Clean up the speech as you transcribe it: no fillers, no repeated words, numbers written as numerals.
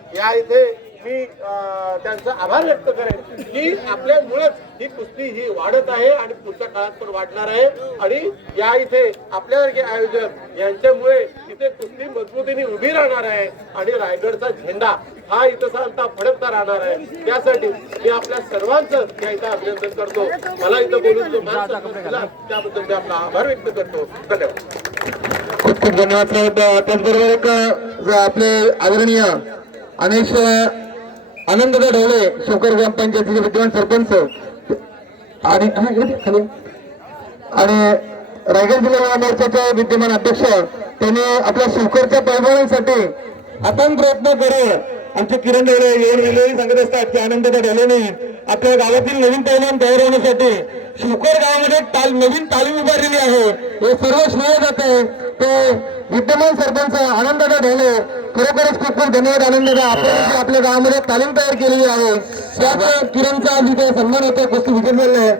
या इथे मी त्यांचा आभार व्यक्त करेन की आपल्यामुळेच ही कुस्ती ही वाढत आहे आणि पुढच्या काळात पण वाढणार आहे। आणि या इथे आपल्यासारखे आयोजक यांच्यामुळे इथे कुस्ती मजबूतीने उभी राहणार आहे आणि रायगडचा झेंडा हा इथं चालता फडकता राहणार आहे। त्यासाठी मी आपल्या सर्वांचं या इथं अभिनंदन करतो। मला इथं बोलून जो मान सन्मान दिला त्याबद्दल मी आपला आभार व्यक्त करतो। धन्यवाद। खूप खूप धन्यवाद साहेब। त्याचबरोबर आपले आदरणीय अनेश आनंददा ढवळे शंकर ग्रामपंचायतीचे विद्यमान सरपंच आणि रायगड जिल्हा मोर्चाचे विद्यमान अध्यक्ष त्यांनी आपल्या शंकरच्या पैलवानांसाठी अतन प्रयत्न करून आमचे किरण ढवळे येऊन सांगत असतात की आनंददा ढवळेने आपल्या गावातील नवीन पैलवान तयार होण्यासाठी शंकर गावामध्ये नवीन तालीम उभारलेली आहे। हे सर्व श्रेय जाते ते विद्यमान सरपंच आनंददा ढवळे। खरोखरच खूप खूप धन्यवाद आनंददा। आपल्या गावामध्ये तालीम तयार केलेली आहे त्यात किरणचा आज इथे सन्मान होतो कुस्ती विजेते